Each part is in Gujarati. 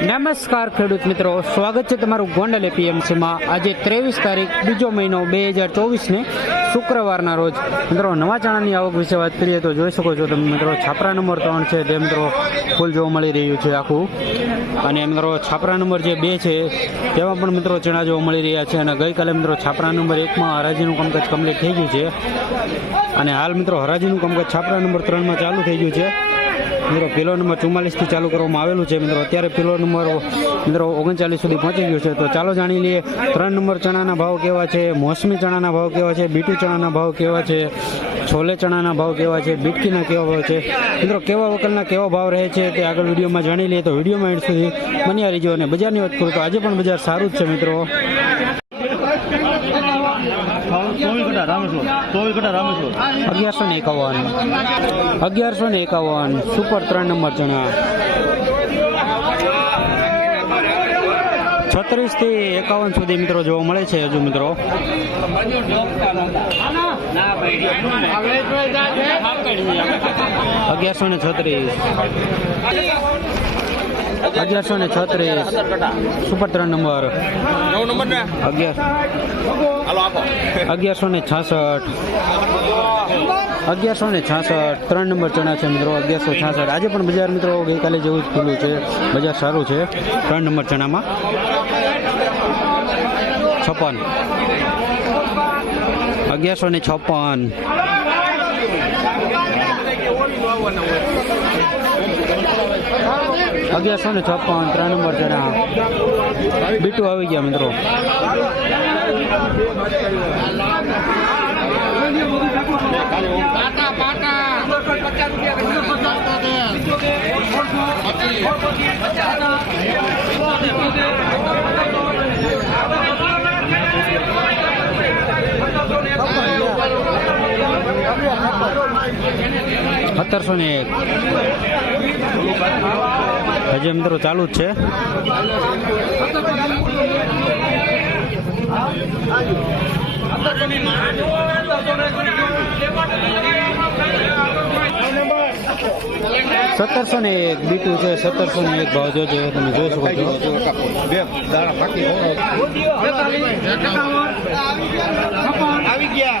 નમસ્કાર ખેડૂત મિત્રો. સ્વાગત છે તમારું ગોંડલ એપીએમસીમાં આજે ત્રેવીસ તારીખ, બીજો મહિનો બે હજાર ચોવીસને શુક્રવારના રોજ. મિત્રો, નવા ચણાની આવક વિશે વાત કરીએ તો જોઈ શકો છો તમે મિત્રો, છાપરા નંબર ત્રણ છે. તે મિત્રો ફૂલ જોવા મળી રહ્યું છે આખું. અને મિત્રો, છાપરા નંબર જે બે છે, તેમાં પણ મિત્રો ચણા જોવા મળી રહ્યા છે. અને ગઈકાલે મિત્રો છાપરા નંબર એકમાં હરાજીનું કામકાજ કમ્પ્લીટ થઈ ગયું છે. અને હાલ મિત્રો, હરાજીનું કામકાજ છાપરા નંબર ત્રણમાં ચાલુ થઈ ગયું છે. મિત્રો પેલો નંબર ચુમ્માલીસથી ચાલુ કરવામાં આવેલું છે. મિત્રો, અત્યારે પેલો નંબર મિત્રો, ઓગણચાલીસ સુધી પહોંચી ગયો છે. તો ચાલો જાણી લઈએ, ત્રણ નંબર ચણાના ભાવ કેવા છે? મોસમી ચણાના ભાવ કેવા છે? બીટુ ચણાના ભાવ કેવા છે? છોલે ચણાના ભાવ કેવા છે? બીટકીના કેવા ભાવ છે? મિત્રો, કેવા વકલના કેવા ભાવ રહે છે તે આગળ વિડીયોમાં જાણી લઈએ. તો વિડીયોમાં એડ સુધી બન્યા રહીજો અને બજારની વાત કરું તો આજે પણ બજાર સારું જ છે, મિત્રો. અગિયારસો ને એકાવન. અગિયારસો ને એકાવન સુપર ત્રણ નંબર ચણા છત્રીસથી એકાવન સુધી મિત્રો જોવા મળે છે હજુ મિત્રો. અગિયારસો ને છત્રીસ. અગિયારસો ને છત્રીસ. સુપર ત્રણ નંબર. અગિયાર. અગિયારસો ને છાસઠ. અગિયારસો ને છાસઠ. ત્રણ નંબર ચણા છે મિત્રો અગિયારસો છાસઠ. આજે પણ બજાર મિત્રો ગઈકાલે જેવું જ ખુલ્લું છે. બજાર સારું છે. ત્રણ નંબર ચણામાં. છપ્પન. અગિયારસો ને છપ્પન. અગિયારસો ને છપ્પન ત્રણ નંબર ચણા બીટું આવી ગયા મિત્રો. સત્તરસો ને એક. હજી મિત્રો ચાલુ જ છે. સત્તરસો ને એક બીટું છે સત્તરસો ને એક ભાવ જોજો તમે જોઈ શકો છો. બે દાણા ફાકી આવી ગયા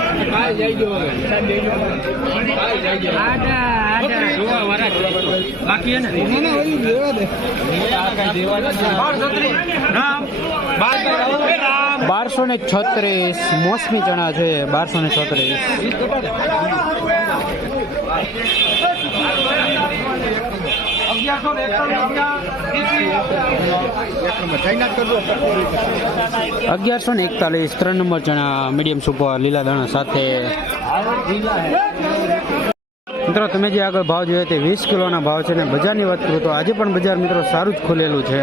બારસો ને છત્રીસ મોસમી ચણા છે બારસો ને છત્રીસ. અગિયારસો ને એકતાલીસ, ત્રણ નંબર ચણા મીડિયમ સુપર લીલા દાણા સાથે. મિત્રો, તમે જે આગળ ભાવ જોયો તે વીસ કિલોના ભાવ છે ને બજારની વાત કરું તો આજે પણ બજાર મિત્રો સારું જ ખુલેલું છે.